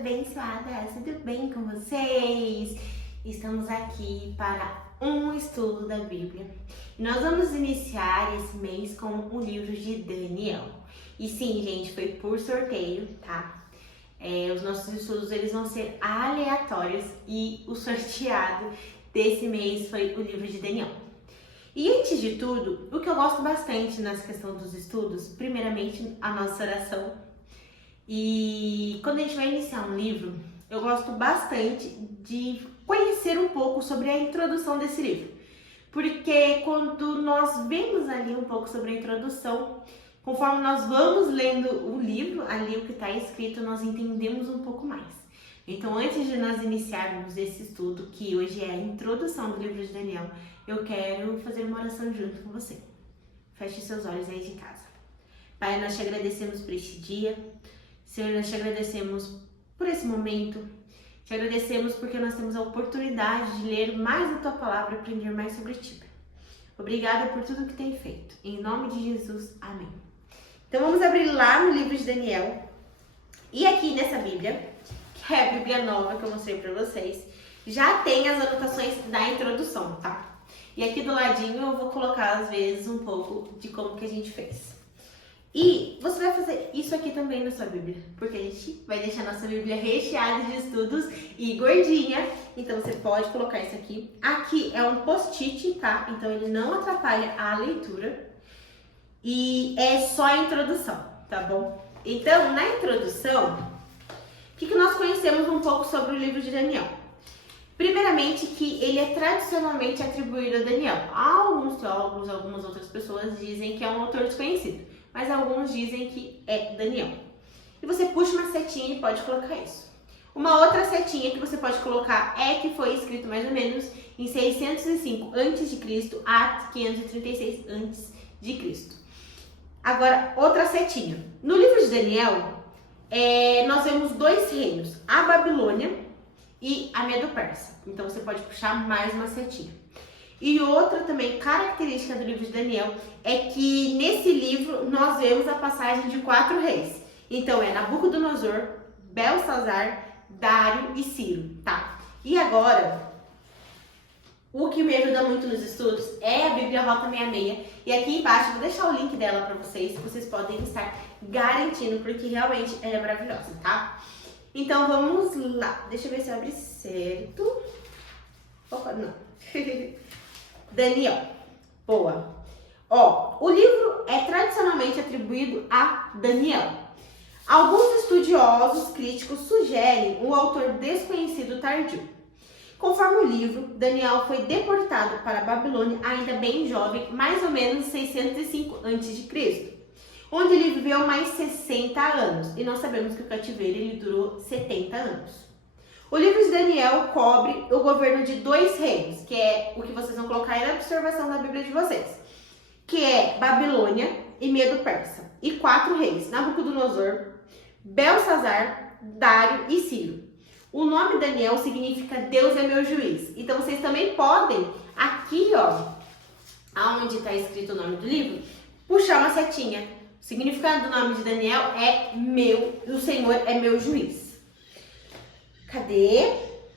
abençoadas, tudo bem com vocês? Estamos aqui para um estudo da Bíblia. Nós vamos iniciar esse mês com o livro de Daniel. E sim, gente, foi por sorteio, tá? Os nossos estudos eles vão ser aleatórios e o sorteado desse mês foi o livro de Daniel. E antes de tudo, o que eu gosto bastante nessa questão dos estudos, primeiramente a nossa oração. E quando a gente vai iniciar um livro, eu gosto bastante de conhecer um pouco sobre a introdução desse livro. Porque quando nós vemos ali um pouco sobre a introdução, conforme nós vamos lendo o livro, ali o que está escrito, nós entendemos um pouco mais. Então, antes de nós iniciarmos esse estudo, que hoje é a introdução do livro de Daniel, eu quero fazer uma oração junto com você. Feche seus olhos aí de casa. Pai, nós te agradecemos por este dia. Senhor, nós te agradecemos por esse momento. Te agradecemos porque nós temos a oportunidade de ler mais a tua palavra e aprender mais sobre ti. Obrigada por tudo que tem feito. Em nome de Jesus, amém. Então vamos abrir lá no livro de Daniel. E aqui nessa Bíblia, que é a Bíblia nova que eu mostrei para vocês, já tem as anotações da introdução, tá? E aqui do ladinho eu vou colocar às vezes um pouco de como que a gente fez. E você vai fazer isso aqui também na sua Bíblia, porque a gente vai deixar a nossa Bíblia recheada de estudos e gordinha. Então você pode colocar isso aqui. Aqui é um post-it, tá? Então ele não atrapalha a leitura. E é só a introdução, tá bom? Então, na introdução, o que nós conhecemos um pouco sobre o livro de Daniel? Primeiramente, que ele é tradicionalmente atribuído a Daniel. Alguns teólogos, algumas outras pessoas dizem que é um autor desconhecido, mas alguns dizem que é Daniel. E você puxa uma setinha e pode colocar isso. Uma outra setinha que você pode colocar é que foi escrito mais ou menos em 605 a.C. a 536 a.C. Agora, outra setinha. No livro de Daniel, nós vemos dois reinos, a Babilônia e a Medo-Persa. Então você pode puxar mais uma setinha. E outra também característica do livro de Daniel é que nesse livro nós vemos a passagem de 4 reis. Então é Nabucodonosor, Belsazar, Dário e Ciro, tá? E agora, o que me ajuda muito nos estudos é a Bíblia Rota 66. E aqui embaixo eu vou deixar o link dela pra vocês podem estar garantindo, porque realmente ela é maravilhosa, tá? Então vamos lá. Deixa eu ver se eu abri certo. Opa, não. Daniel. Boa. Ó, o livro é tradicionalmente atribuído a Daniel. Alguns estudiosos críticos sugerem um autor desconhecido tardio. Conforme o livro, Daniel foi deportado para a Babilônia ainda bem jovem, mais ou menos 605 a.C., onde ele viveu mais 60 anos. E nós sabemos que o cativeiro ele durou 70 anos. O livro de Daniel cobre o governo de 2 reinos, que é o que vocês vão colocar aí na observação da Bíblia de vocês, que é Babilônia e Medo-Persa, e 4 reis, Nabucodonosor, Belsazar, Dário e Ciro. O nome Daniel significa Deus é meu juiz. Então vocês também podem, aqui ó, aonde está escrito o nome do livro, puxar uma setinha. O significado do nome de Daniel é o Senhor é meu juiz. Cadê?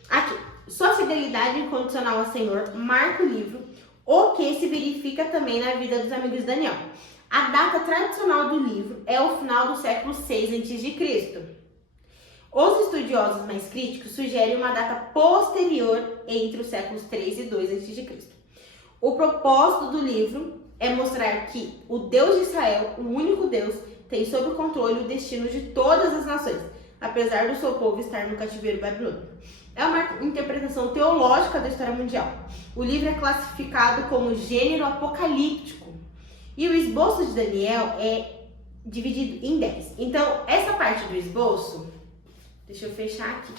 Aqui. Sua fidelidade incondicional ao Senhor marca o livro, o que se verifica também na vida dos amigos de Daniel. A data tradicional do livro é o final do século 6 a.C. Os estudiosos mais críticos sugerem uma data posterior entre os séculos 3 e 2 a.C. O propósito do livro é mostrar que o Deus de Israel, o único Deus, tem sob o controle o destino de todas as nações, apesar do seu povo estar no cativeiro babilônico. É uma interpretação teológica da história mundial. O livro é classificado como gênero apocalíptico e o esboço de Daniel é dividido em 10. Então, essa parte do esboço, deixa eu fechar aqui.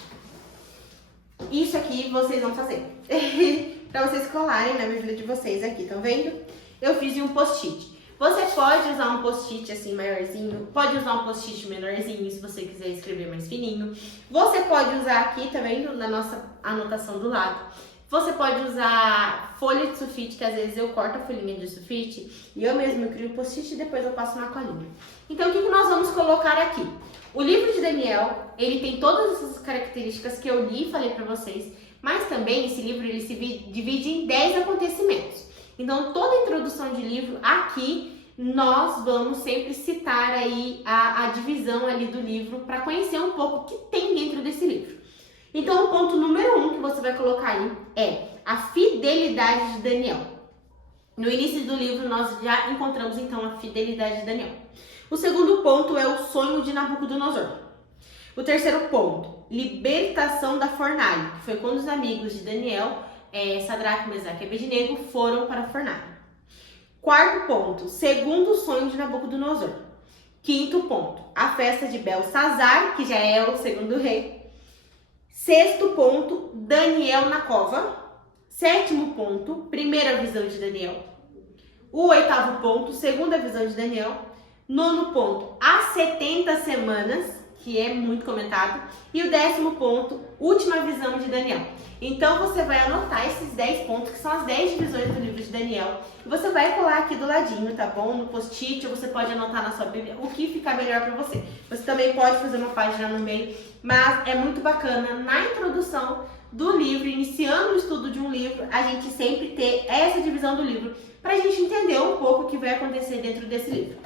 Isso aqui vocês vão fazer para vocês colarem na Bíblia de vocês aqui, estão vendo? Eu fiz em um post-it. Você pode usar um post-it assim maiorzinho, pode usar um post-it menorzinho se você quiser escrever mais fininho. Você pode usar aqui também na nossa anotação do lado. Você pode usar folha de sulfite, que às vezes eu corto a folhinha de sulfite e eu mesmo crio o post-it e depois eu passo uma colinha. Então o que nós vamos colocar aqui? O livro de Daniel, ele tem todas essas características que eu li e falei para vocês, mas também esse livro ele se divide em 10 acontecimentos. Então, toda introdução de livro aqui, nós vamos sempre citar aí a divisão ali do livro para conhecer um pouco o que tem dentro desse livro. Então, o ponto número 1 que você vai colocar aí é a fidelidade de Daniel. No início do livro, nós já encontramos então a fidelidade de Daniel. O segundo ponto é o sonho de Nabucodonosor. O terceiro ponto, libertação da fornalha, que foi quando os amigos de Daniel, Sadraque, Mesaque e Abednego, foram para a fornalha. Quarto ponto, segundo sonho de Nabucodonosor. Quinto ponto, a festa de Belsazar, que já é o segundo rei. Sexto ponto, Daniel na cova. Sétimo ponto, primeira visão de Daniel. O oitavo ponto, segunda visão de Daniel. Nono ponto, as 70 semanas, que é muito comentado. E o 10º ponto, última visão de Daniel. Então você vai anotar esses 10 pontos, que são as 10 divisões do livro de Daniel. E você vai colar aqui do ladinho, tá bom? No post-it, ou você pode anotar na sua Bíblia, o que ficar melhor para você. Você também pode fazer uma página no meio, mas é muito bacana na introdução do livro, iniciando o estudo de um livro, a gente sempre ter essa divisão do livro, para a gente entender um pouco o que vai acontecer dentro desse livro.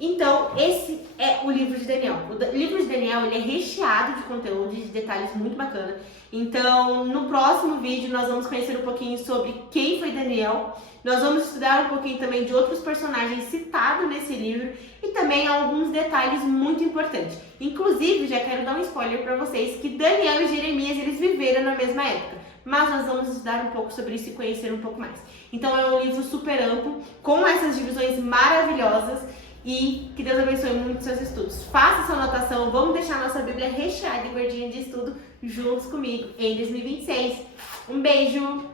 Então, esse é o livro de Daniel. O livro de Daniel, ele é recheado de conteúdo, de detalhes muito bacana. Então, no próximo vídeo, nós vamos conhecer um pouquinho sobre quem foi Daniel. Nós vamos estudar um pouquinho também de outros personagens citados nesse livro e também alguns detalhes muito importantes. Inclusive, já quero dar um spoiler para vocês que Daniel e Jeremias, eles viveram na mesma época. Mas nós vamos estudar um pouco sobre isso e conhecer um pouco mais. Então, é um livro super amplo, com essas divisões maravilhosas. E que Deus abençoe muito seus estudos. Faça sua anotação, vamos deixar nossa Bíblia recheada e gordinha de estudo juntos comigo em 2026. Um beijo!